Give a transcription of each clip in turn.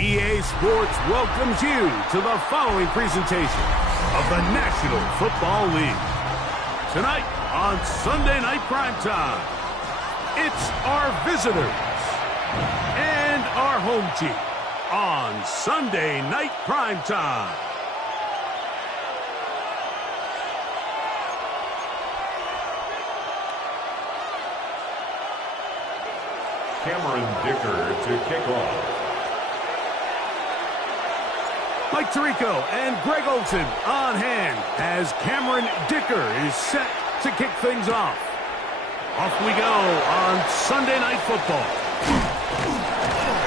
EA Sports welcomes you to the following presentation of the National Football League. Tonight on Sunday Night Primetime, it's our visitors and our home team on Sunday Night Primetime. Cameron Dicker to kick off. Mike Tirico and Greg Olson on hand as Cameron Dicker is set to kick things off. Off we go on Sunday Night Football.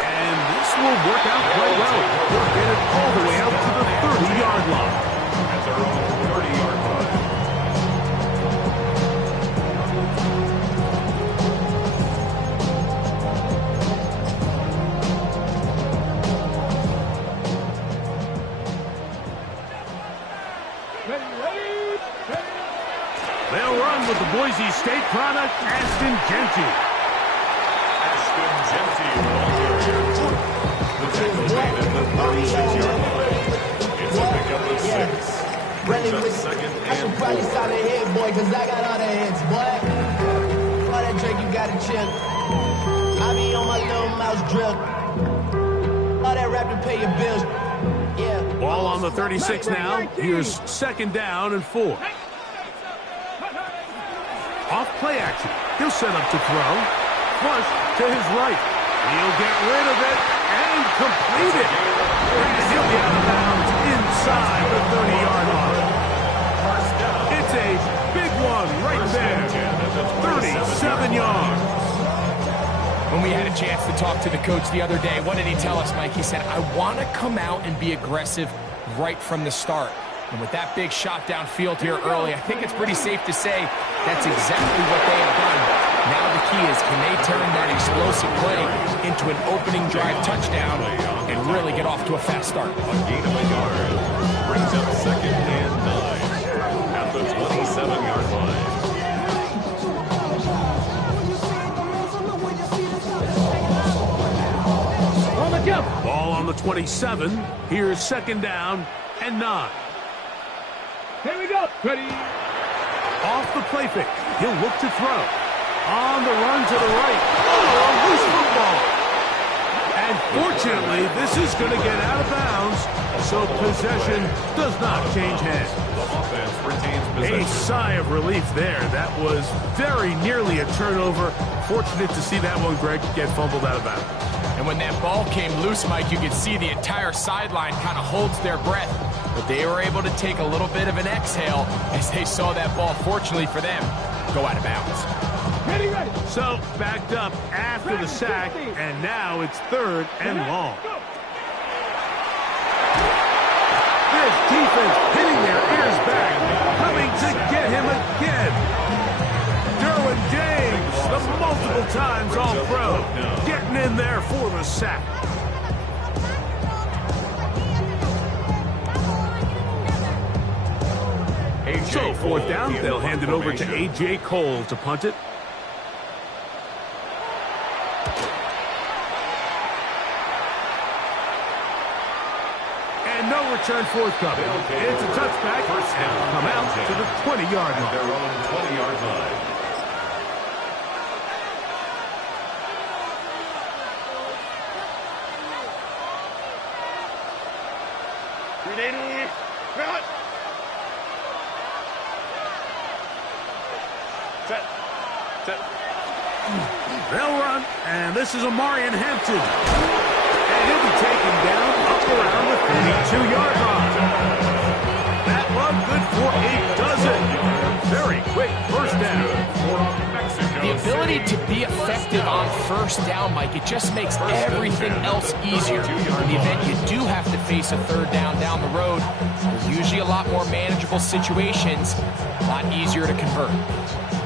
And this will work out quite well. We'll get it all the way out to the 30-yard line. At their own 30-yard line. They'll run with the Boise State product, Aston Genty. Aston Genty, the tackle made at the 36-yard line. It's a pickup of 6. Brings up second I should probably stop the head, boy, because I got all the hits, boy. For that drink, you got to chill. I be on my little mouse drill. All that rap to pay your bills. Yeah. Ball on the 36 now. Here's second down and 4. Off play action. He'll set up to throw. Flush to his right. He'll get rid of it and complete it. And he'll be out of bounds inside the 30-yard line. It's a big one right there. 37 yards. When we had a chance to talk to the coach the other day, what did he tell us, Mike? He said, I want to come out and be aggressive right from the start. And with that big shot downfield here early, I think it's pretty safe to say that's exactly what they have done. Now the key is, can they turn that explosive play into an opening drive touchdown and really get off to a fast start? A gain of a yard. Brings up second and 9 at the 27-yard line. Ball on the 27. Here's second down and 9. Here we go. Ready. Off the play fake. He'll look to throw. On the run to the right. Oh, a loose football. And fortunately, this is going to get out of bounds, so possession does not change hands. The offense retains possession. A sigh of relief there. That was very nearly a turnover. Fortunate to see that one, Greg, get fumbled out of bounds. And when that ball came loose, Mike, you could see the entire sideline kind of holds their breath. But they were able to take a little bit of an exhale as they saw that ball, fortunately for them, go out of bounds. Ready, ready. So, backed up after the sack, and now it's third and long. This defense hitting their ears back, coming to get him again. Derwin James, the multiple times All-Pro, getting in there for the sack. So, fourth down, they'll hand it over to A.J. Cole to punt it. And no return forthcoming. It's a touchback, and come out to the 20-yard line. Their own 20-yard line. Ready. Cut. They'll run, and this is Amarian Hampton. And he'll be taken down up around the 32-yard line. That run good for a dozen. Very quick first down. The ability to be effective on first down, Mike, it just makes everything else easier. In the event you do have to face a third down the road, there's usually a lot more manageable situations, a lot easier to convert.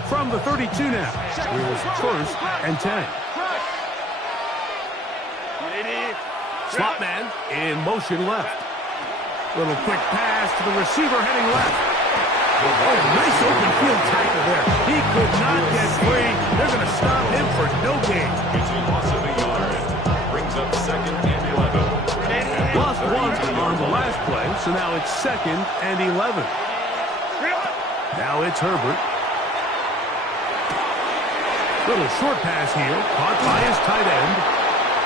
From the 32 now, here's first and 10. Slot man in motion left. Little quick pass to the receiver heading left. Oh, nice open field tackle there. He could not get free. They're going to stop him for no gain. It's a loss of a yard. Brings up second and 11. so now it's 2nd and 11. Now it's Herbert. Little short pass here, caught by his tight end.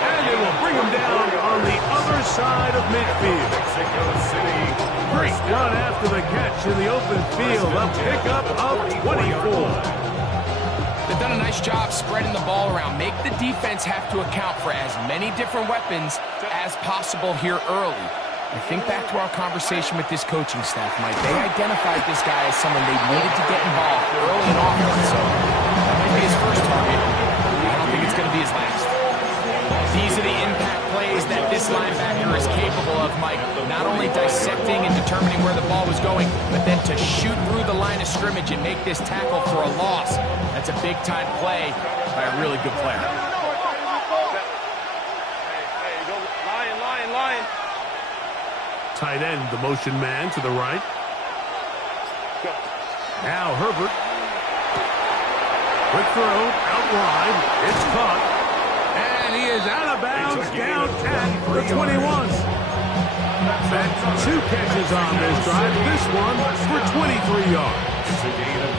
And it will bring him down on the other side of midfield. Mexico City. Great run after the catch in the open field. A pickup of 24. They've done a nice job spreading the ball around. Make the defense have to account for as many different weapons as possible here early. I think back to our conversation with this coaching staff, Mike. They identified this guy as someone they needed to get involved early and often. So that might be his first target. I don't think it's going to be his last. These are the impact plays that this linebacker is capable of, Mike. Not only dissecting and determining where the ball was going, but then to shoot through the line of scrimmage and make this tackle for a loss. That's a big-time play by a really good player. Hey, go lion. Tight end, the motion man to the right. Now Herbert. Quick throw, out wide. It's caught. And he is out of bounds down at the 21. That's 2 catches on this drive. This one for 23 yards. It's a gain of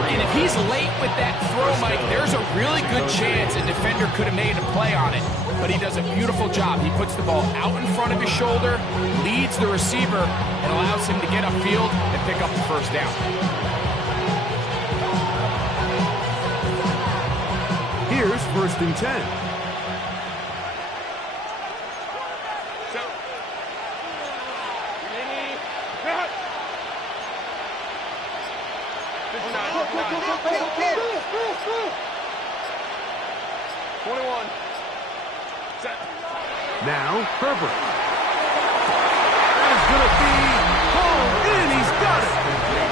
23. And if he's late with that throw, Mike, there's a really good chance a defender could have made a play on it. But he does a beautiful job. He puts the ball out in front of his shoulder, leads the receiver, and allows him to get upfield and pick up the first down. Here's 1st and 10. Now Herbert. It's going to be home in. He's got it.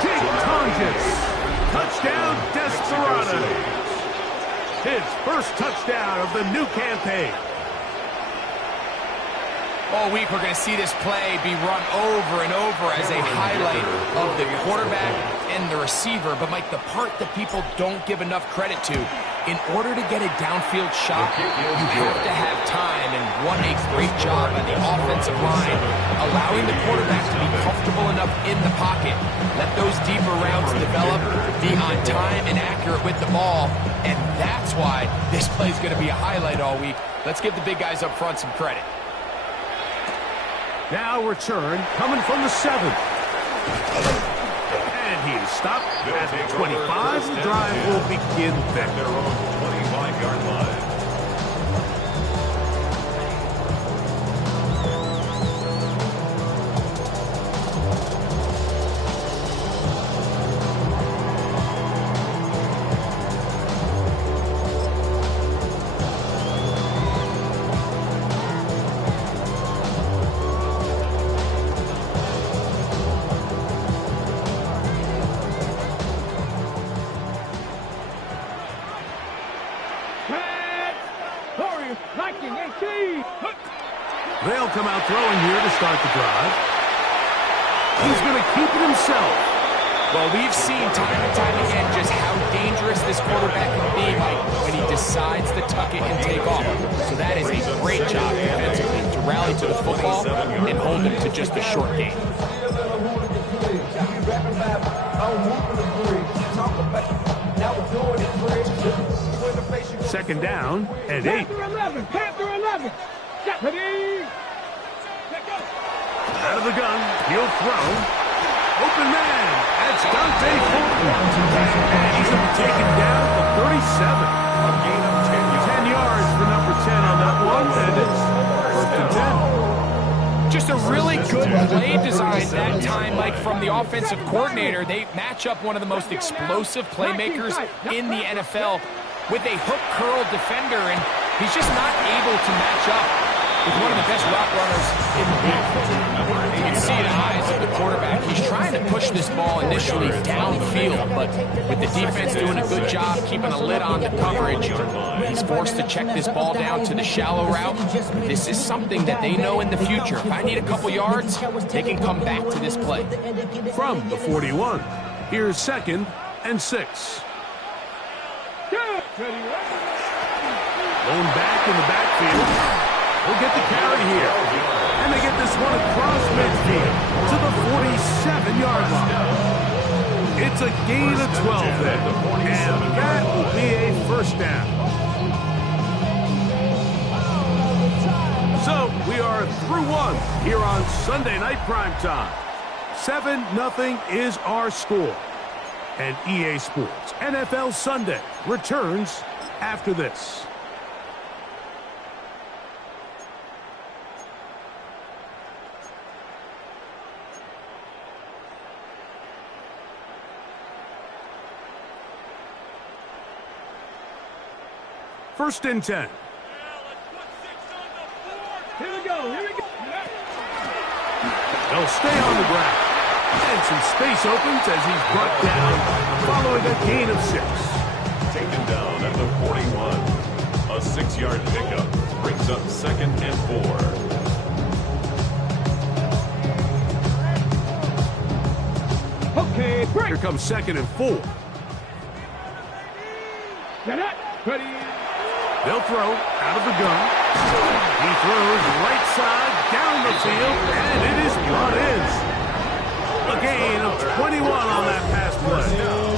Jake Tonjes. Touchdown, Desperados. His first touchdown of the new campaign. All week we're going to see this play be run over and over as a highlight of the quarterback and the receiver. But, Mike, the part that people don't give enough credit to, in order to get a downfield shot, you have to have time. And what a great job by the offensive line, allowing the quarterback to be comfortable enough in the pocket. Let those deeper routes develop, be on time and accurate with the ball. And that's why this play is going to be a highlight all week. Let's give the big guys up front some credit. Now return coming from the 7th. And he's stopped at the 25. The drive will begin there. Their own 25-yard line. They'll come out throwing here to start the drive. He's going to keep it himself. Well, we've seen time and time again just how dangerous this quarterback can be, Mike, when he decides to tuck it and take off. So that is a great job defensively to rally to the football and hold him to just a short gain. Second down and 8. Panther 11. Ready? Out of the gun, he'll throw. Open man, that's Dante Fulton. And he's going to be taken down for 37. A gain of 10 yards. 10 yards for number 10 on that one, and it's 1st and 10. Just a really good play design that time, Mike, from the offensive coordinator. They match up one of the most explosive playmakers in the NFL with a hook curl defender, and he's just not able to match up with one of the best route runners in the league. You can see in the eyes of the quarterback, he's trying to push this ball initially downfield, but with the defense doing a good job keeping a lid on the coverage, he's forced to check this ball down to the shallow route. This is something that they know in the future. If I need a couple yards, they can come back to this play. From the 41, here's 2nd and 6. Going back in the backfield. He'll get the carry here. And they get this one across midfield to the 47-yard line. It's a gain of 12 there. And that will be a first down. So we are through one here on Sunday Night Primetime. 7-0 is our score. And EA Sports NFL Sunday returns after this. First and 10. Here we go. They'll stay on the ground. And some space opens as he's brought down following a gain of 6. Taken down at the 41. A 6-yard pickup brings up 2nd and 4. Okay, break. Here comes 2nd and 4. Get it. Ready. They'll throw out of the gun. He throws right side down the field, and it is brought in. A gain of 21 on that pass play.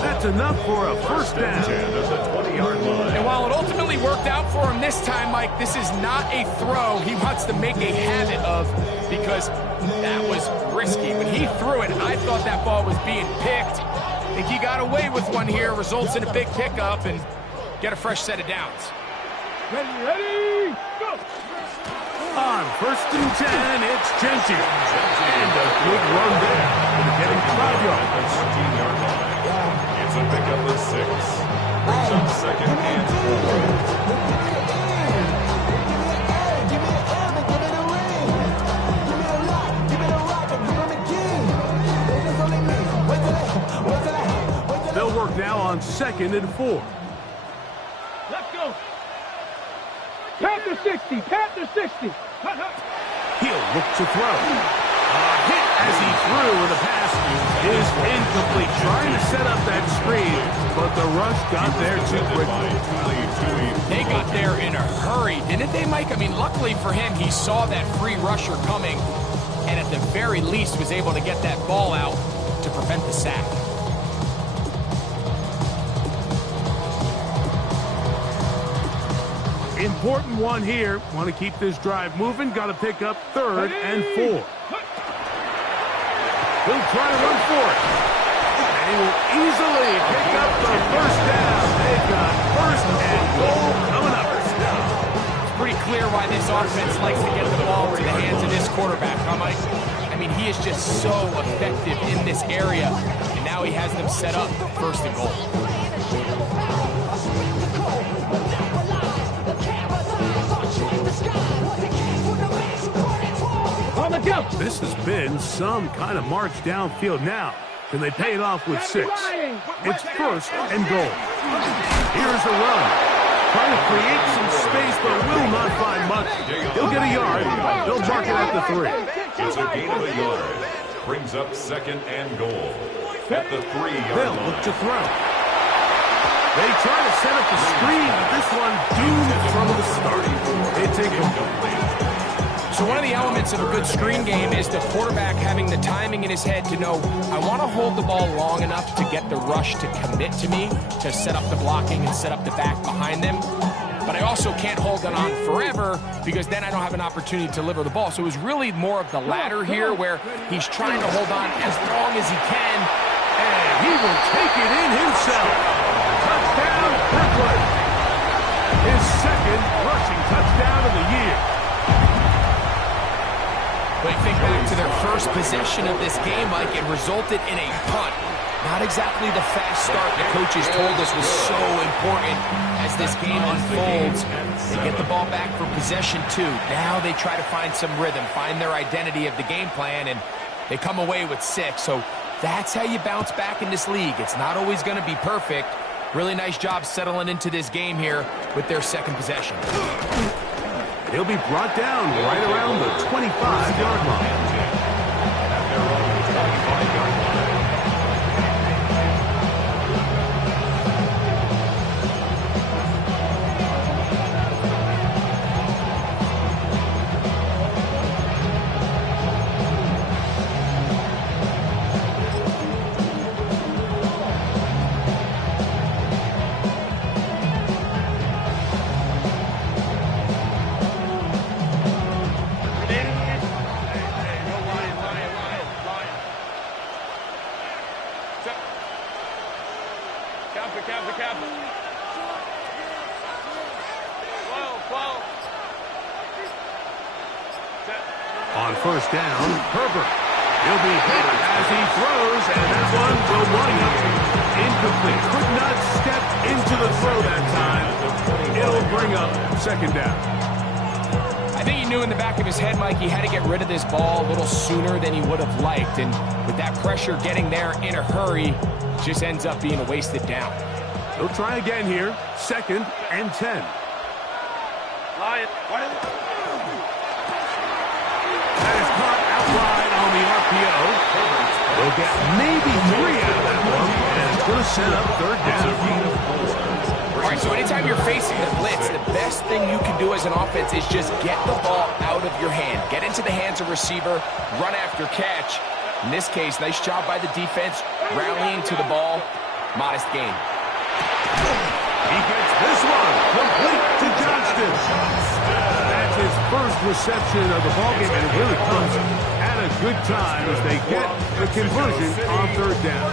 That's enough for a first down. At the 20-yard line. And while it ultimately worked out for him this time, Mike, this is not a throw he wants to make a habit of because that was risky. When he threw it, I thought that ball was being picked. I think he got away with one here, results in a big pickup, and get a fresh set of downs. Ready, go! On first and 10, it's Genty. And a good run there. Getting 5 yards. 14-yard line. It's a pickup of 6. Brings up 2nd and 4. They'll work now on 2nd and 4. Let's go. Panther 60. Panther 60. He'll look to throw. Hit as he threw, and the pass is incomplete. Trying to set up that screen, but the rush got there too quickly. They got there in a hurry, didn't they, Mike? I mean, luckily for him, he saw that free rusher coming, and at the very least was able to get that ball out to prevent the sack. Important one here. Want to keep this drive moving. Got to pick up 3rd and 4. He'll try to run for it. And he will easily pick up the first down. They've got 1st and goal coming up. It's pretty clear why this offense likes to get the ball into the hands of this quarterback, huh, Mike? I mean, he is just so effective in this area, and now he has them set up 1st and goal. This has been some kind of march downfield now. Can they pay it off with 6? It's 1st and goal. Here's a run. Trying to create some space, but will not find much. He'll get a yard. They'll mark it at the 3. It's a gain of a yard. Brings up 2nd and goal. At the 3-yard They'll line. look to throw. They try to set up the screen, but this one doomed from the start. It's incomplete. So one of the elements of a good screen game is the quarterback having the timing in his head to know, I want to hold the ball long enough to get the rush to commit to me, to set up the blocking and set up the back behind them. But I also can't hold it on forever because then I don't have an opportunity to deliver the ball. So it was really more of the latter here where he's trying to hold on as long as he can. And he will take it in himself. Touchdown, Brooklyn. His 2nd rushing touchdown of the year. But you think back to their first possession of this game, Mike, it resulted in a punt. Not exactly the fast start the coaches told us was so important as this game unfolds. They get the ball back for possession 2. Now they try to find some rhythm, find their identity of the game plan, and they come away with 6. So that's how you bounce back in this league. It's not always going to be perfect. Really nice job settling into this game here with their 2nd possession. He'll be brought down right around the 25-yard line. At their own 25-yard line. On first down, Herbert. He'll be hit as he throws, and that one will wind up incomplete. Could not step into the throw that time. It'll bring up second down. I think he knew in the back of his head, Mike, he had to get rid of this ball a little sooner than he would have liked. And with that pressure getting there in a hurry, just ends up being a wasted down. He'll try again here. 2nd and 10. That is caught out wide on the RPO. We'll get maybe 3 out of that one, and it's going to set up third down. All right, so anytime you're facing the blitz, the best thing you can do as an offense is just get the ball out of your hand. Get into the hands of receiver, run after catch. In this case, nice job by the defense, rallying to the ball. Modest gain. He gets this one complete to Johnston. That's his first reception of the ballgame, and it really comes at a good time as they get the conversion on third down.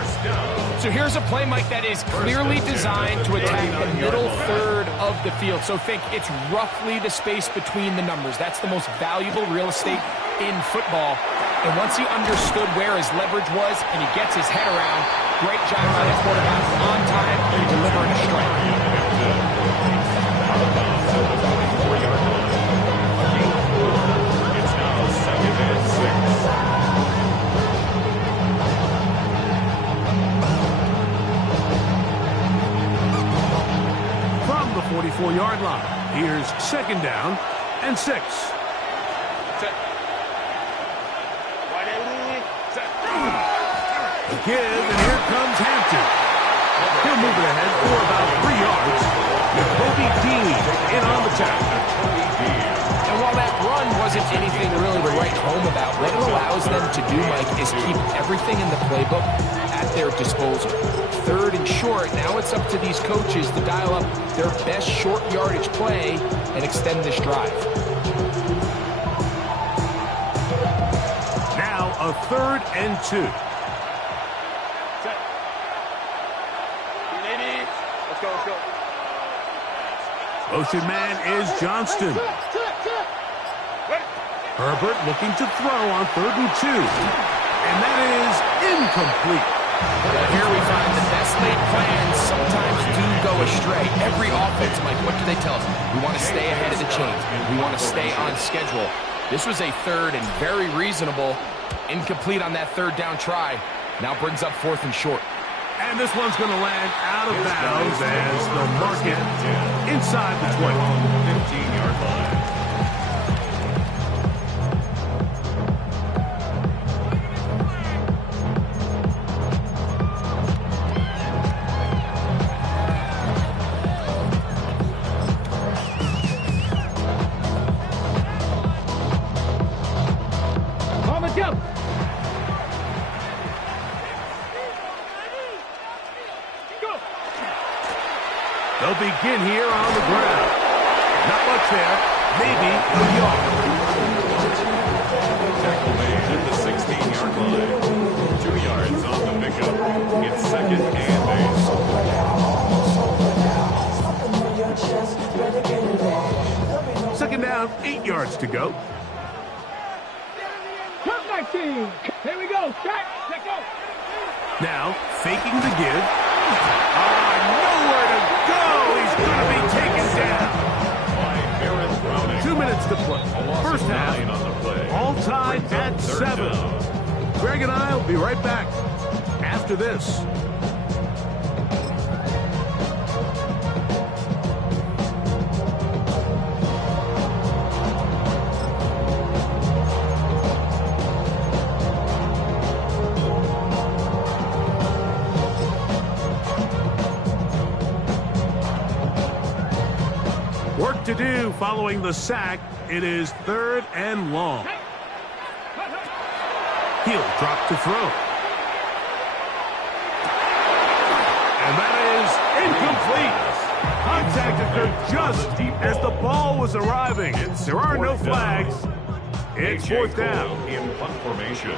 So here's a play, Mike, that is clearly designed to attack the middle third of the field. So think it's roughly the space between the numbers. That's the most valuable real estate in football. And once he understood where his leverage was and he gets his head around, great job by the quarterback on time and delivering a strike. It's now 2nd and 6. From the 44-yard line, here's 2nd down and 6. Give, and here comes Hampton. He'll move it ahead for about 3 yards. Kobe Dean in on the tackle. And while that run wasn't anything really to write home about, what it allows them to do, Mike, is keep everything in the playbook at their disposal. 3rd and short, now it's up to these coaches to dial up their best short yardage play and extend this drive. Now a 3rd and 2. Motion man is Johnston. Herbert looking to throw on 3rd and 2. And that is incomplete. Well, here we find the best laid plans sometimes do go astray. Every offense, Mike, what do they tell us? We want to stay ahead of the chains. We want to stay on schedule. This was a 3rd and very reasonable. Incomplete on that 3rd down try. Now brings up 4th and short. And this one's going to land out of bounds as the market inside the 20. 15-yard line. On the jump. They'll begin here on the ground. Not much there. Maybe a yard. Tackle made at the 16-yard line. 2 yards on the pickup. It's 2nd and 8. 2nd down, 8 yards to go. Jump 19. Here we go. Check. Let go. Now, faking the give. Nowhere to go. He's going to be taken down. 2 minutes to play. First half, all tied at 7. Greg and I will be right back after this. Work to do following the sack. It is 3rd and long. He'll drop to throw. And that is incomplete. Contact occurred just as the ball was arriving. There are no flags. It's 4th down. In punt formation.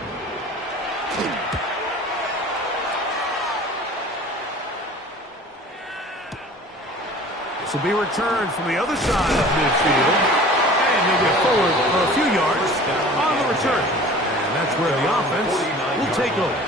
This will be returned from the other side of midfield. And he'll get forward for a few yards on the return. That's where the offense will take over.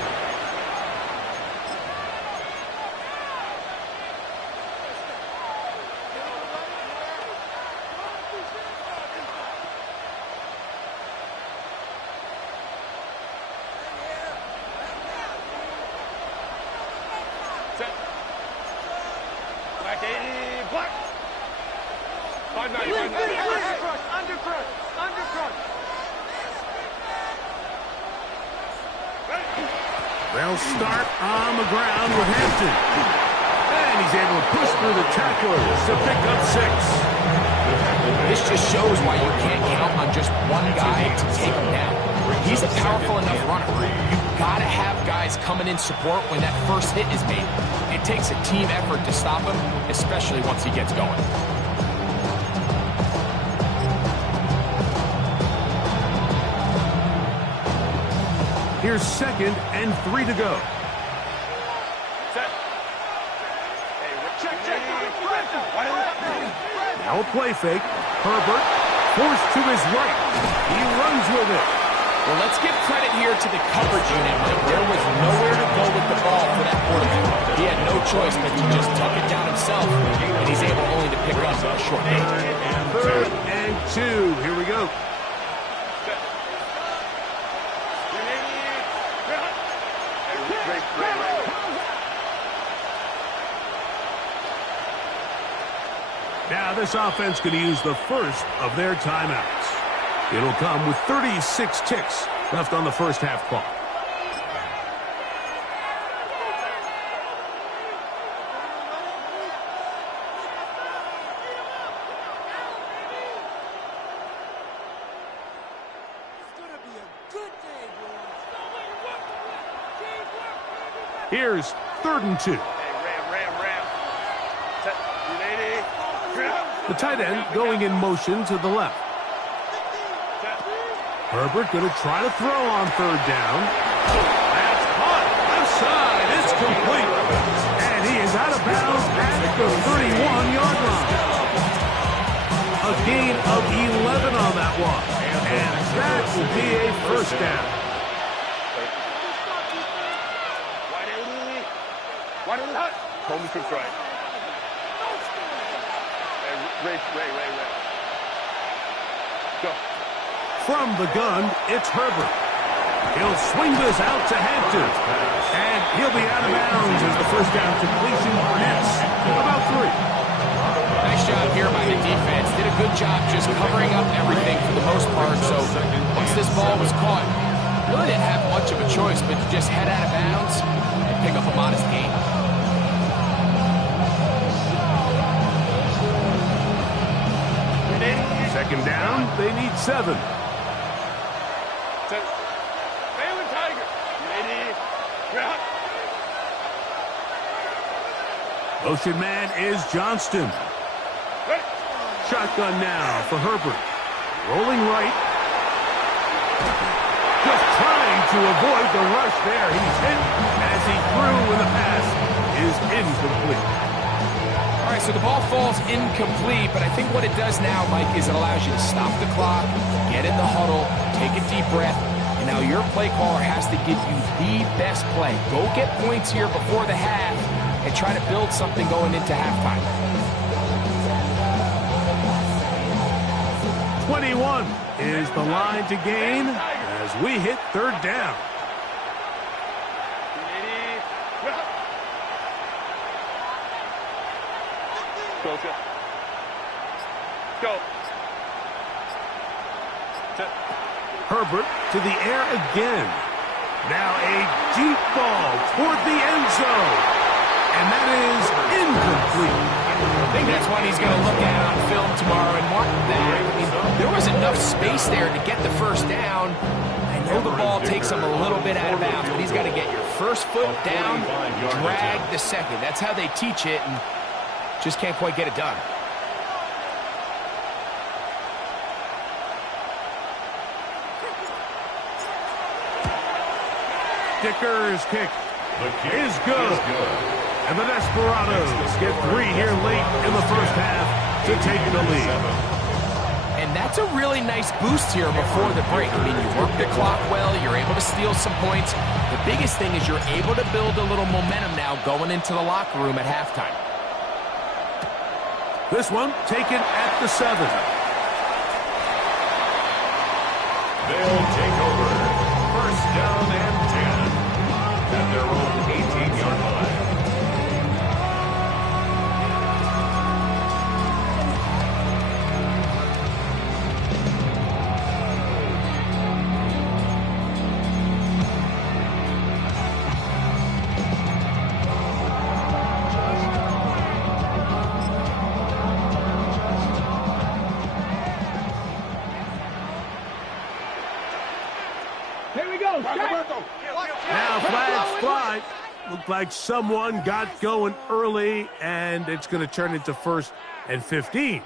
They'll start on the ground with Hampton. And he's able to push through the tacklers to pick up 6. This just shows why you can't count on just one guy to take him down. He's a powerful enough runner. You've got to have guys coming in support when that first hit is made. It takes a team effort to stop him, especially once he gets going. Here's 2nd and 3 to go. Now a play fake. Herbert forced to his right. He runs with it. Well, let's give credit here to the coverage unit, Mike. There was nowhere to go with the ball for that quarterback. He had no choice but to just tuck it down himself, and he's able only to pick up a short gain. 3rd and 2. Here we go. Now this offense going to use the first of their timeouts. It'll come with 36 ticks left on the first half clock. Here's 3rd and 2. The tight end going in motion to the left. Herbert going to try to throw on 3rd down. That's caught. Left side. It's complete. And he is out of bounds at the 31-yard line. A gain of 11 on that one. And that will be a first down. Home to right. Ray. Go. From the gun, it's Herbert. He'll swing this out to Hampton. And he'll be out of bounds as the first down completion nets about 3. Nice job here by the defense. Did a good job just covering up everything for the most part. So once this ball was caught, really didn't have much of a choice but to just head out of bounds and pick up a modest gain. Second down, they need 7. Motion man is Johnston. Shotgun now for Herbert. Rolling right. Just trying to avoid the rush there. He's hit as he threw when the pass is incomplete. All right, so the ball falls incomplete, but I think what it does now, Mike, is it allows you to stop the clock, get in the huddle, take a deep breath, and now your play caller has to give you the best play. Go get points here before the half and try to build something going into halftime. 21 is the line to gain as we hit 3rd down. Go. Herbert to the air again. Now a deep ball toward the end zone. And that is incomplete. I think that's what he's going to look at on film tomorrow and mark that. I mean, there was enough space there to get the first down. I know the ball takes him a little bit out of bounds, but he's got to get your first foot down, drag the second. That's how they teach it, and just can't quite get it done. Dicker's kick is good. And the Desperados get 3 here late in the first half to take the lead. And that's That's a really nice boost here before the break. I mean, you work the clock well, you're able to steal some points. The biggest thing is you're able to build a little momentum now going into the locker room at halftime. This one taken at the 7. They'll take over. First down and 10 at their own 18-yard line. Here we go. Now flags fly. Looked like someone got going early, and it's going to turn into 1st and 15.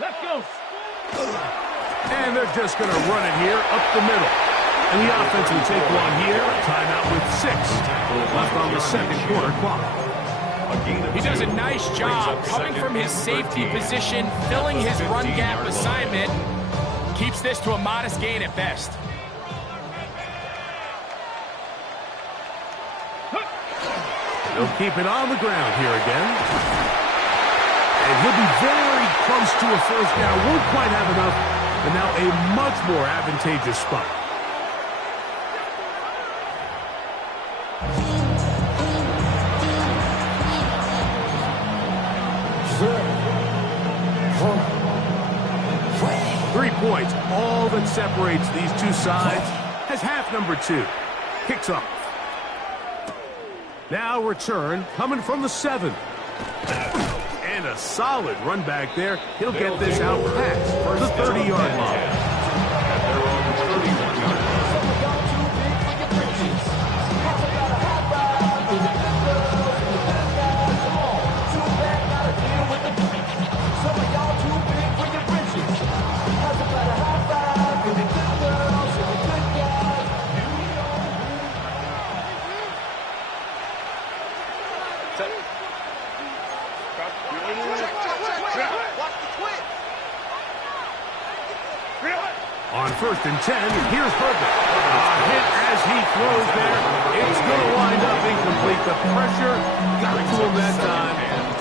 Let's go. And they're just going to run it here up the middle. And the offense will take one here. Timeout with 6 left on the second quarter clock. He does a nice job coming from his safety position, filling his run gap assignment. Keeps this to a modest gain at best. They'll keep it on the ground here again. And he'll be very close to a first down. Won't quite have enough, but now a much more advantageous spot. Three points, all that separates these two sides, as half number 2 kicks off. Now return coming from the 7. And a solid run back there. He'll get this out past the 30-yard line. At their own 31-yard line. On 1st and 10, here's Herbert. A hit as he throws there. It's going to wind up incomplete. The pressure got to him that time,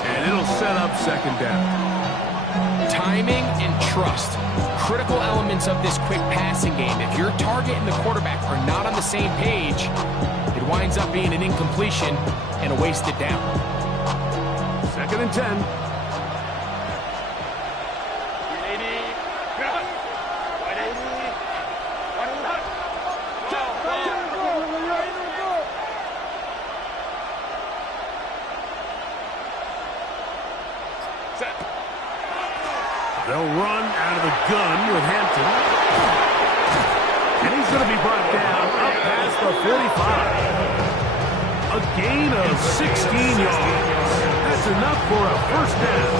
and it'll set up 2nd down. Timing and trust, critical elements of this quick passing game. If your target and the quarterback are not on the same page, it winds up being an incompletion and a wasted down. 2nd and 10. They'll run out of the gun with Hampton. And he's going to be brought down up past the 45. A gain of 16 yards. That's enough for a first down.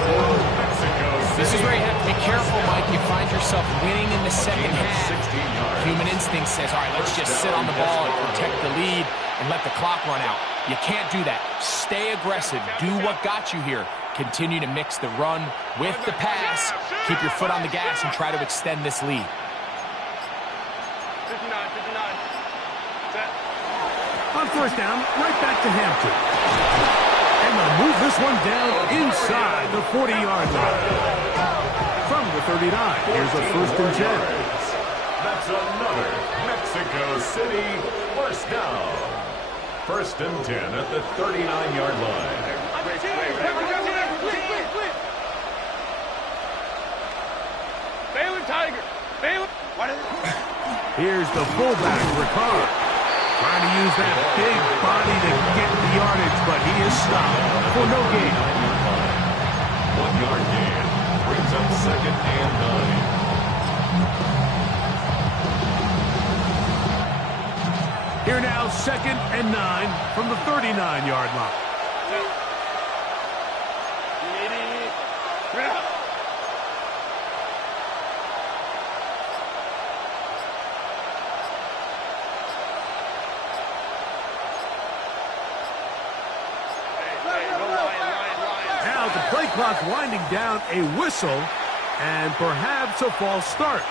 This is where you have to be careful, Mike. You find yourself winning in the second half. Human instinct says, all right, let's just sit on the ball and protect the lead and let the clock run out. You can't do that. Stay aggressive. Do what got you here. Continue to mix the run with the pass. Keep your foot on the gas and try to extend this lead. 59, 59. Set. On first down, right back to Hampton. And they'll move this one down inside the 40-yard line. From the 39, here's a 1st and 10. That's another Mexico City first down. 1st and 10 at the 39-yard line. Tiger. Here's the fullback, Ricard. Trying to use that big body to get the yardage, but he is stopped for no gain. 1-yard gain brings up 2nd and 9. Here now, 2nd and 9 from the 39-yard line. Now the play clock winding down, a whistle, and perhaps a false start.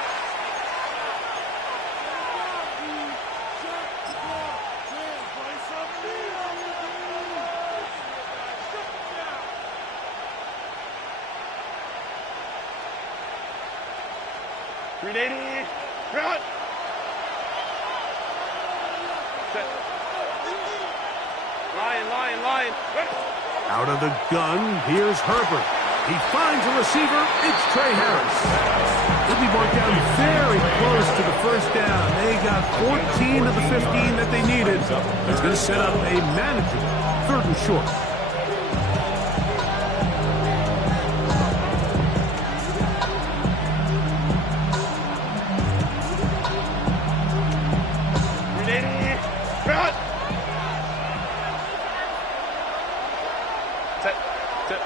Line. Out of the gun, here's Herbert. He finds a receiver. It's Trey Harris. He'll be brought down very close to the first down. They got 14 of the 15 that they needed. It's going to set up a manageable 3rd and short.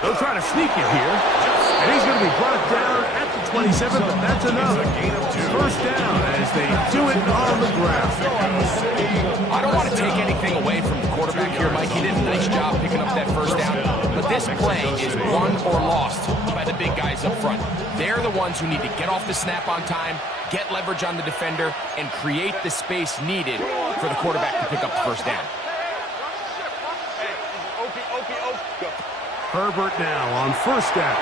They'll try to sneak it here. And he's going to be brought down at the 27, but that's enough. First down as they do it on the ground. I don't want to take anything away from the quarterback here, Mike. He did a nice job picking up that first down. But this play is won or lost by the big guys up front. They're the ones who need to get off the snap on time, get leverage on the defender, and create the space needed for the quarterback to pick up the first down. Herbert now on first down.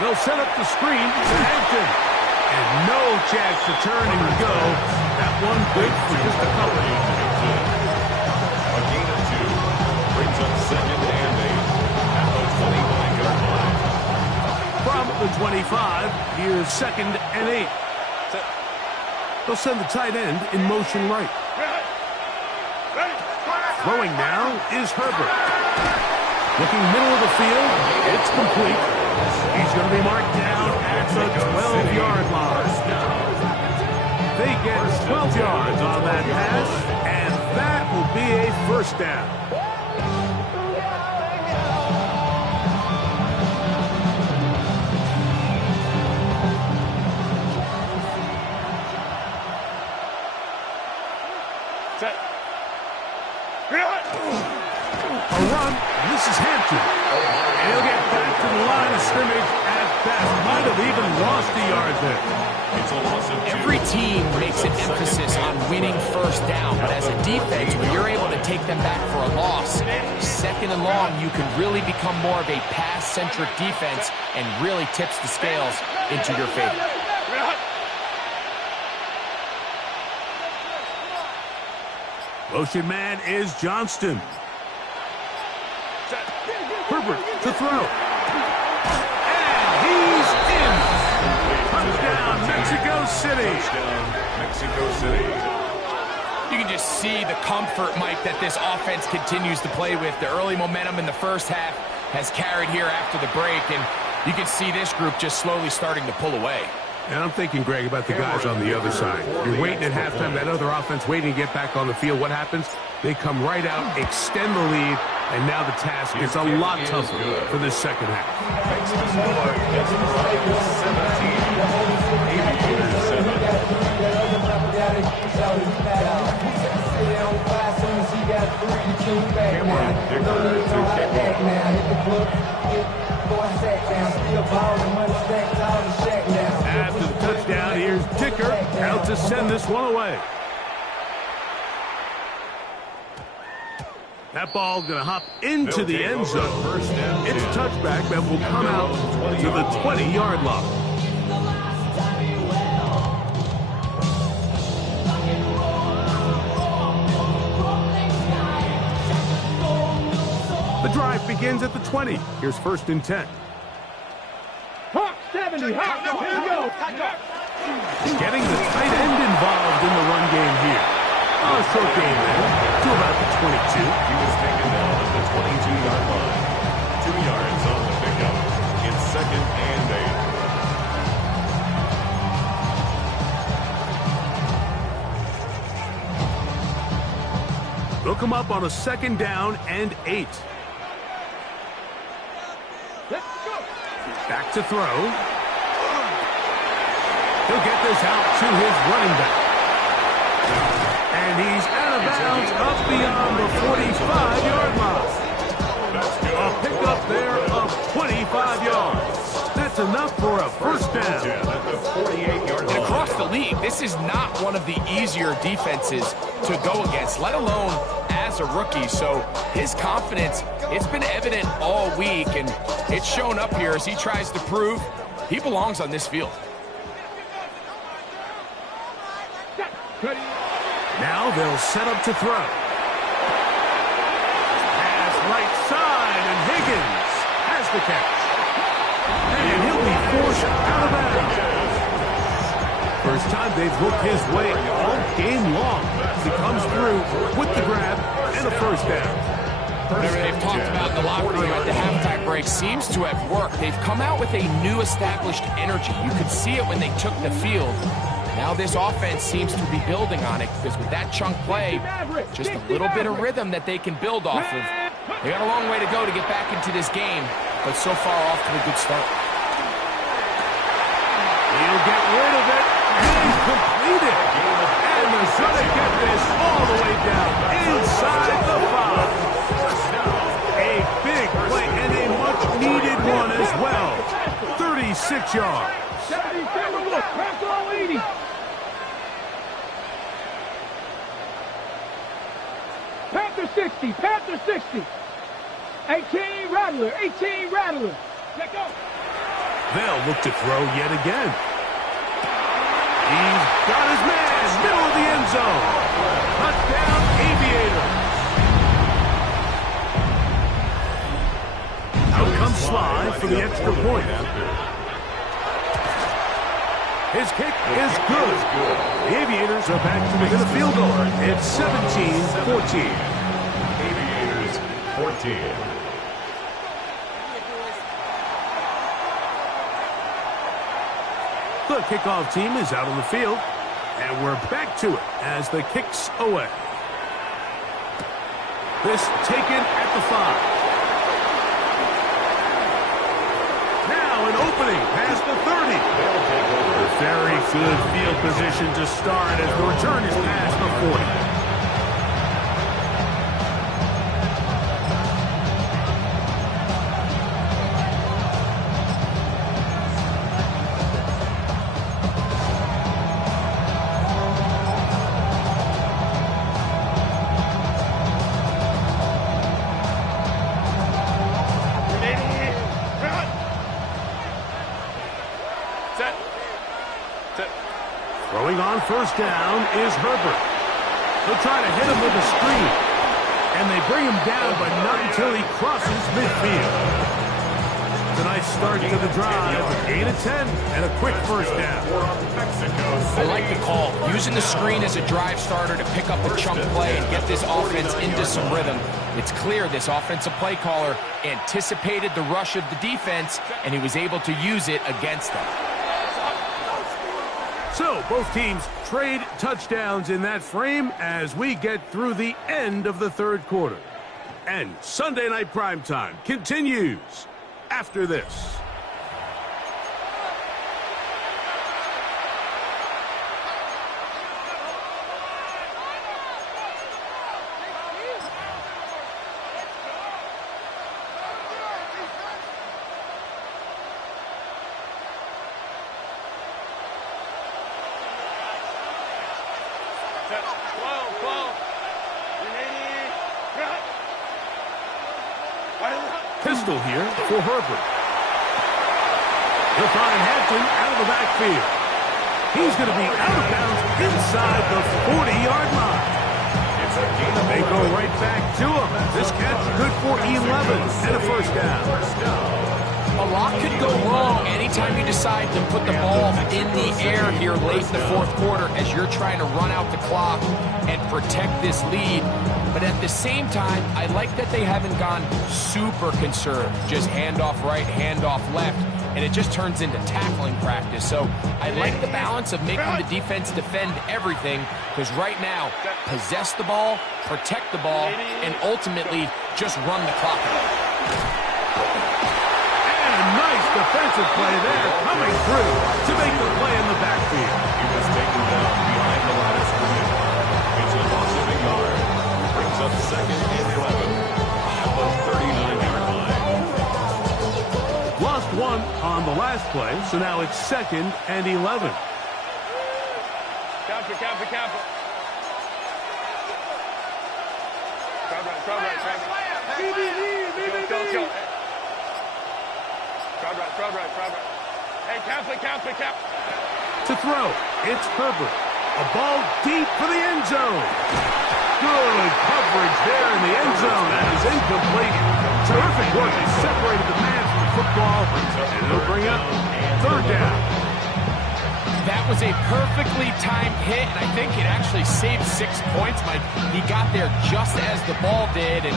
They'll set up the screen to Hampton. And no chance to turn and go. That one good for just a couple. A gain of 2 brings up 2nd and 8 at the 20-yard line. From the 25, here's 2nd and 8. They'll send the tight end in motion right. Throwing now is Herbert. Looking middle of the field, it's complete. He's going to be marked down at the 12-yard line. They get 12 yards on that pass, and that will be a first down. A run. This is Hampton. And he'll get back to the line of scrimmage at best. Might have even lost a yard there. It's a loss of 2. Every team makes an emphasis on winning first down, but as a defense, when you're able to take them back for a loss, 2nd and long, you can really become more of a pass-centric defense and really tips the scales into your favor. Motion man is Johnston. Herbert to throw. And he's in. Touchdown, Mexico City. Touchdown, Mexico City. You can just see the comfort, Mike, that this offense continues to play with. The early momentum in the first half has carried here after the break, and you can see this group just slowly starting to pull away. And I'm thinking, Greg, about the guys on the other side. You're waiting at halftime, that other offense waiting to get back on the field. What happens? They come right out, extend the lead, and now the task is a lot tougher for this second half. After the touchdown, here's Dicker out to send this one away. That ball going to hop into the end zone. It's a touchback that will come out to the 20-yard line. The drive begins at the 20. Here's 1st and 10. Hawk 70. Hawk, here we go. Getting the tight end involved in the run game here. Oh, a short game there to about the 22. He was taken down at the 22-yard line. 2 yards on the pickup. It's 2nd and 8. They'll come up on a 2nd down and 8. Let's go. Back to throw. He'll get this out to his running back. And he's out of bounds up beyond the 45-yard line. A pickup there of 25 yards. That's enough for a first down. And across the league, this is not one of the easier defenses to go against, let alone as a rookie. So his confidence, it's been evident all week, and it's shown up here as he tries to prove he belongs on this field. Now they'll set up to throw. Pass right side, and Higgins has the catch. And he'll be forced out of bounds. First time they've looked his way all game long. He comes through with the grab and a first down. Whatever they've talked about in the locker room at the halftime break seems to have worked. They've come out with a new established energy. You could see it when they took the field. Now this offense seems to be building on it, because with that chunk play, just a little bit of rhythm that they can build off of. They got a long way to go to get back into this game, but so far off to a good start. He'll get rid of it, and he's completed. And they're going to get this all the way down inside the 5. A big play and a much-needed one as well. 36 yards. 77, look, pass all 80. Panther 60, Panther 60. 18 Rattler, 18 Rattler. Let go. They'll look to throw yet again. He's got his man, middle of the end zone. Touchdown, Aviators. Out comes Sly for the extra point. His kick is good. The Aviators are back to within a field goal. It's 17-14. Aviators 14. The kickoff team is out on the field, and we're back to it as the kick's away. This taken at the 5. Now an opening past the 30. A very good field position to start as the return is past the 40. Throwing on first down is Herbert. They'll try to hit him with a screen. And they bring him down, but not until he crosses midfield. It's a nice start to the drive. 8 of 10 and a quick first down. I like the call. Using the screen as a drive starter to pick up a chunk play and get this offense into some rhythm. It's clear this offensive play caller anticipated the rush of the defense, and he was able to use it against them. So both teams trade touchdowns in that frame as we get through the end of the third quarter. And Sunday Night Primetime continues after this. Pistol here for Herbert. He'll find Hampton out of the backfield. He's going to be out of bounds inside the 40-yard line. They go right back to him. This catch good for 11 and a first down. A lot could go wrong anytime you decide to put the ball in the air here late in the fourth quarter as you're trying to run out the clock and protect this lead. But at the same time, I like that they haven't gone super conserved. Just handoff right, handoff left, and it just turns into tackling practice. So I like the balance of making the defense defend everything, because right now, possess the ball, protect the ball, and ultimately just run the clock out. And a nice defensive play there, coming through to make the play in the backfield. He was taken down behind the line of scrimmage. It's a loss of a yard. Brings up 2nd and 11 at the 39-yard line. Lost 1 on the last play, so now it's 2nd and 11. Capper. Crowd right. Go. Crowd right. Hey, cap. To throw, it's Herbert. A ball deep for the end zone. Good coverage there in the end zone. That is incomplete. Terrific work. They separated the man from the football, and it'll bring up 3rd down. That was a perfectly timed hit, and I think it actually saved 6 points, Mike. He got there just as the ball did, and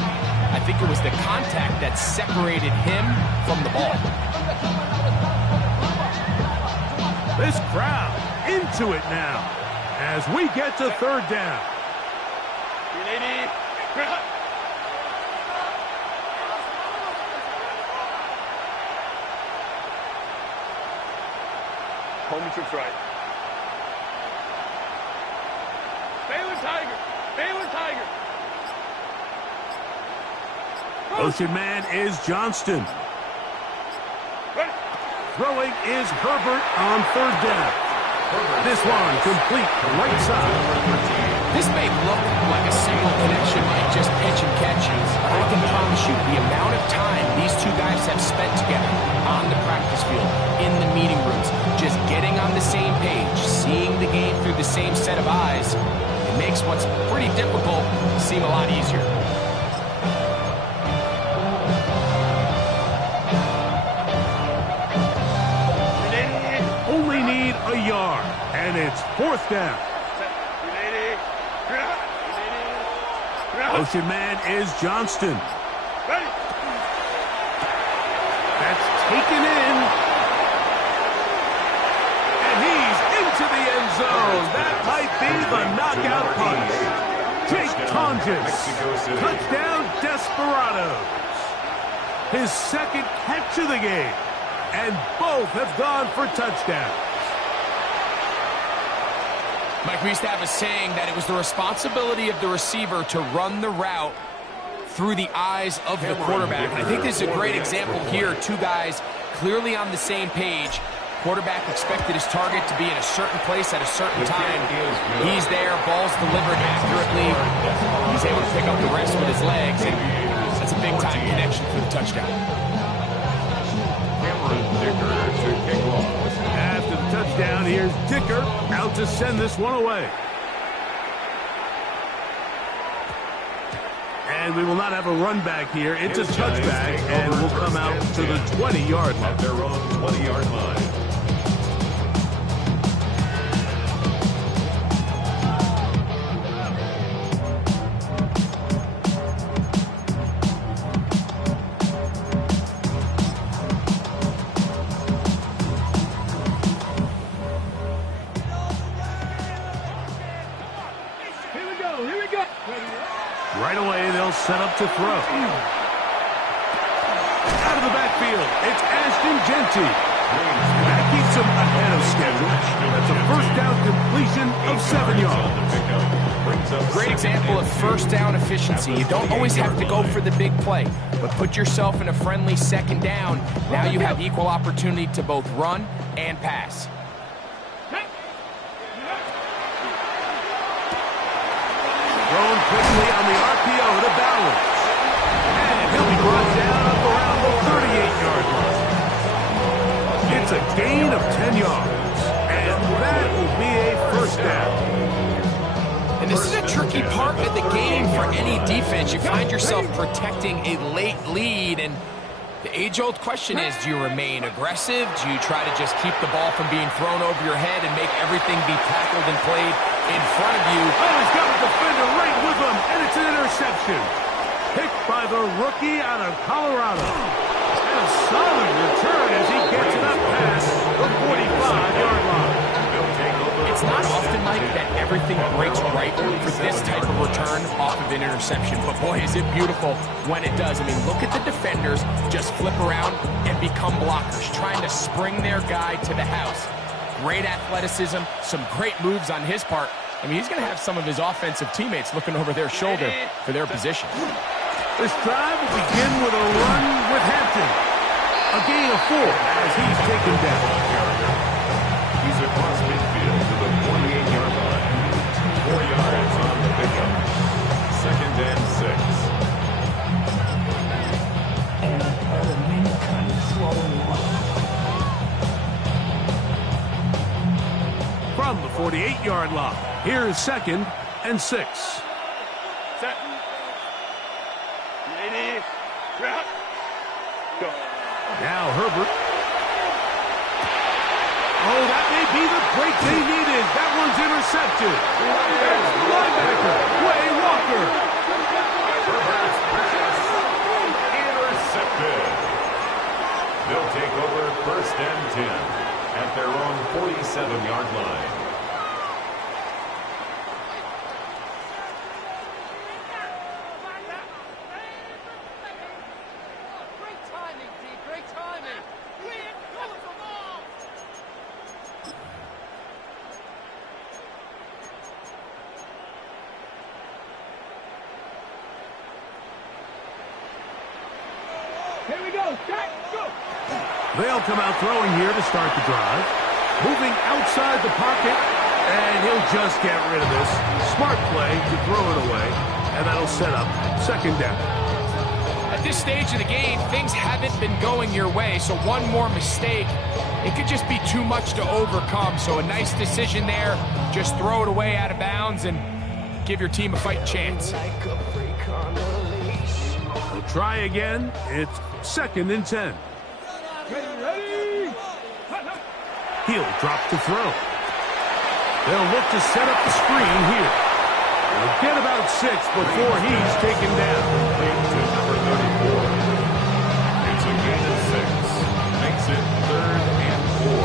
I think it was the contact that separated him from the ball. This crowd into it now as we get to 3rd down. Home trips right. Baylor Tiger. Motion man is Johnston. Ready. Throwing is Herbert on 3rd down. This one complete right side. This may look like a single connection, Mike, just pitch and catch. I can promise you the amount of time these two guys have spent together on the practice field, in the meeting rooms, just getting on the same page, seeing the game through the same set of eyes, it makes what's pretty difficult seem a lot easier. Only need a yard, and it's 4th down. Motion man is Johnston. Ready. That's taken in. And he's into the end zone. That might be the knockout punch. Jake Tonjes. Touchdown Desperados. His 2nd catch of the game. And both have gone for touchdowns. Mike, we used to have a saying that it was the responsibility of the receiver to run the route through the eyes of the quarterback. And I think this is a great example here. Two guys clearly on the same page. Quarterback expected his target to be in a certain place at a certain time. He's there, ball's delivered accurately. He's able to pick up the rest with his legs, and that's a big-time connection for the touchdown. After the touchdown, here's Dicker out to send this one away. And we will not have a run back here. It's a touchback, and will come out to the 20-yard line. At their own 20-yard line. Right away, they'll set up to throw. Out of the backfield, it's Ashton Genty. That keeps him ahead of schedule. That's a 1st down completion of 7 yards. Great example of 1st down efficiency. You don't always have to go for the big play, but put yourself in a friendly 2nd down. Now you have equal opportunity to both run and pass. Thrown quickly on the RPO to Bowers. And he'll be brought down up around the 38-yard line. It's a gain of 10 yards. And that will be a 1st down. And this is a tricky part of the game for any defense. You find yourself protecting a late lead, and the age-old question is, do you remain aggressive? Do you try to just keep the ball from being thrown over your head and make everything be tackled and played in front of you? Oh, he's got a defender right with him, and it's an interception. Picked by the rookie out of Colorado. And a solid return as he gets it up past the 45-yard line. It's not often, Mike, that everything breaks right for this type of return off of an interception, but boy, is it beautiful when it does. I mean, look at the defenders just flip around and become blockers, trying to spring their guy to the house. Great athleticism, some great moves on his part. I mean, he's going to have some of his offensive teammates looking over their shoulder for their position. This drive will begin with a run with Hampton. A gain of 4 as he's taken down. He's across midfield to the 48-yard line. 4 yards on the pickup. 2nd and 6. From the 48-yard line, here's 2nd and 6. Set. Ladies, route. Go. Now Herbert. Oh, that may be the break they needed. That one's intercepted. There's the linebacker, Quay Walker. Herbert's pass intercepted. They'll take over 1st and 10 at their own 47-yard line. Here we go. Jack, go. They'll come out throwing here to start the drive. Moving outside the pocket, and he'll just get rid of this. Smart play to throw it away, and that'll set up 2nd down. At this stage of the game, things haven't been going your way, so one more mistake, it could just be too much to overcome. So a nice decision there. Just throw it away out of bounds and give your team a fighting chance. They'll try again. It's 2nd and 10. Ready. He'll drop to throw. They'll look to set up the screen here. They'll get about 6 before he's taken down. Lead to number 34. It's a gain of 6. Makes it 3rd and 4.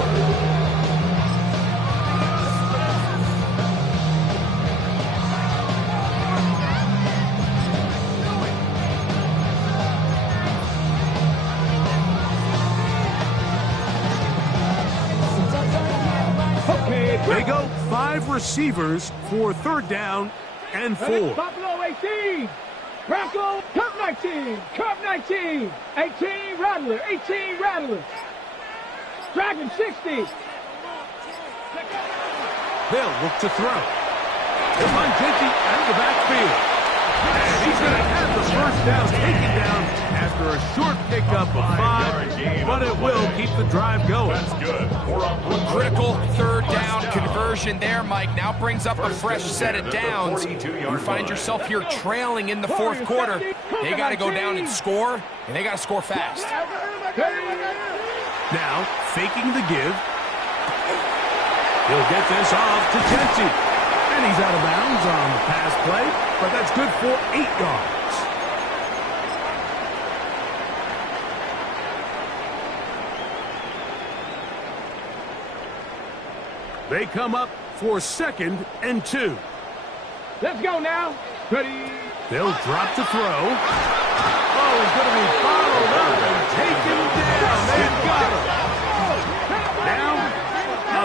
They go 5 receivers for 3rd down and 4. Buffalo 18. Bronco, Cup 19. Cup 19. 18, Rattler. 18, Rattler. Dragon 60. They'll look to throw. They'll find Genty out of the backfield. And he's going to have the 1st down taken down after a short pickup of 5, but it will keep the drive going. That's good. 4 on 1. Critical 3rd down conversion there, Mike. Now brings up a fresh set of downs. You find yourself here trailing in the 4th quarter. They got to go down and score, and they got to score fast. Now, faking the give. He'll get this off to Genty. And he's out of bounds on the pass play, but that's good for 8 yards. They come up for 2nd and 2. Let's go now. Ready. They'll drop to throw. Oh, he's going to be followed up and taken down. They've got him. Now,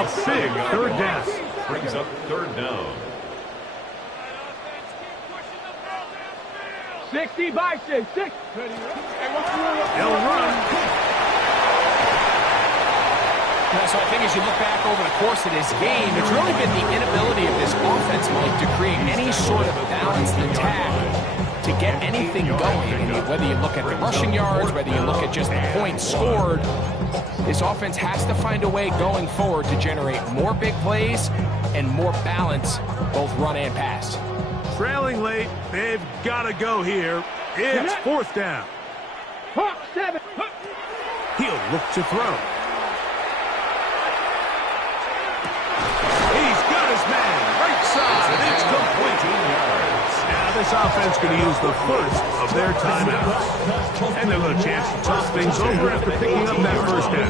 a big 3rd down. Brings up 3rd down. 60 by 6. They'll run. So I think as you look back over the course of this game, it's really been the inability of this offense, Mike, to create any sort of balanced attack to get anything going. And whether you look at the rushing yards, whether you look at just the points scored, this offense has to find a way going forward to generate more big plays and more balance, both run and pass. Trailing late, they've got to go here. It's 4th down. 7. He'll look to throw. He's got his man right side, and it's complete. Now this offense could use the first of their timeouts. And they'll have a chance to toss things over after picking up that 1st down.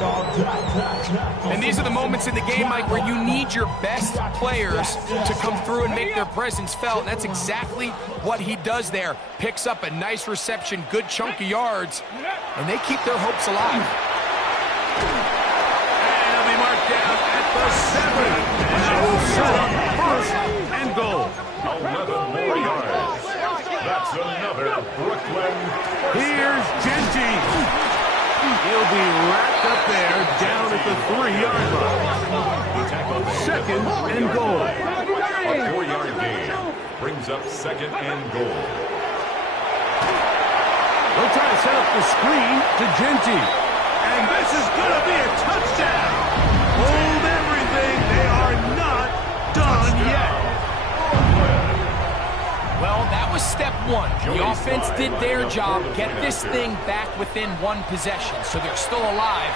And these are the moments in the game, Mike, where you need your best players to come through and make their presence felt. And that's exactly what he does there. Picks up a nice reception, good chunk of yards, and they keep their hopes alive. And he'll be marked down at the 7. And that will set up first and goal. 11 more yards. That's another Brooklyn. Here's Genty. He'll be wrapped up there down at the 3-yard line. Second and goal. A 4-yard gain brings up second and goal. They'll try to set up the screen to Genty. And this is going to be a touchdown. Hold everything. They are not done yet. Well, that was step one. The offense did their job, get this thing back within one possession, so they're still alive.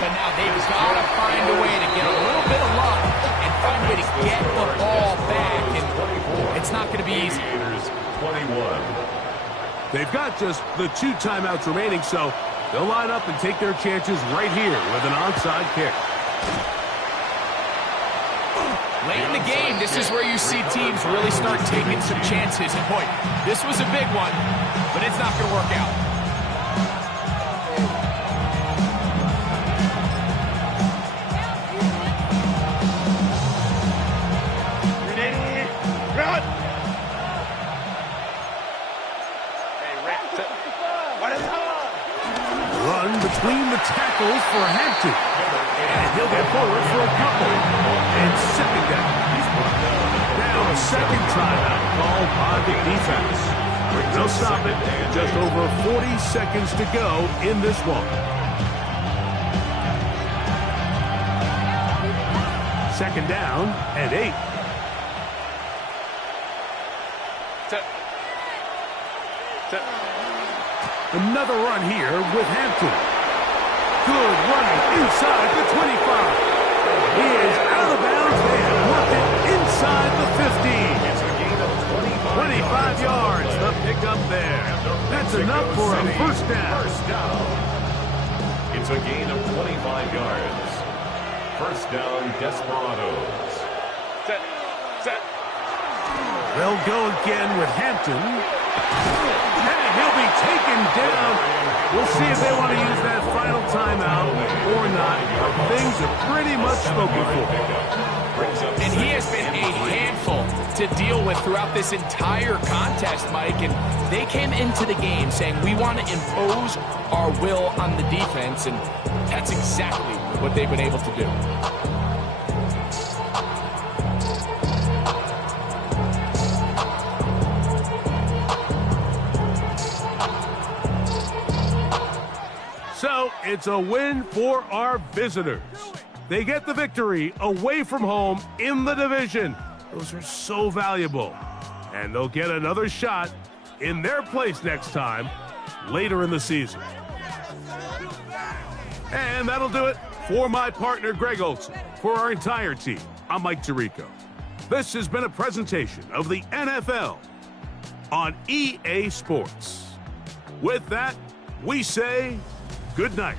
But now they've got to find a way to get a little bit of luck and find a way to get the ball back, and it's not going to be easy. 21. They've got just the 2 timeouts remaining, so they'll line up and take their chances right here with an onside kick. Late in the game, this is where you see teams really start taking some chances. And boy, this was a big one, but it's not going to work out. Ready? Run! Run between the tackles for Hampton. And he'll get forward for a couple. And second down. Now a second timeout called by the defense. They'll stop it. Just over 40 seconds to go in this one. Second down and 8. Another run here with Hampton. Good running inside the 25. He is out of bounds. They have worked it inside the 15. It's a gain of 25 yards, the pickup there. That's enough for a first down. First down. It's a gain of 25 yards. First down, Desperados. Set. They'll go again with Hampton. And he'll be taken down. We'll see if they want to use that final timeout or not. Things are pretty much spoken for. And he has been a handful to deal with throughout this entire contest, Mike. And they came into the game saying, we want to impose our will on the defense. And that's exactly what they've been able to do. So it's a win for our visitors. They get the victory away from home in the division. Those are so valuable. And they'll get another shot in their place next time later in the season. And that'll do it for my partner, Greg Olson. For our entire team, I'm Mike Tirico. This has been a presentation of the NFL on EA Sports. With that, we say good night.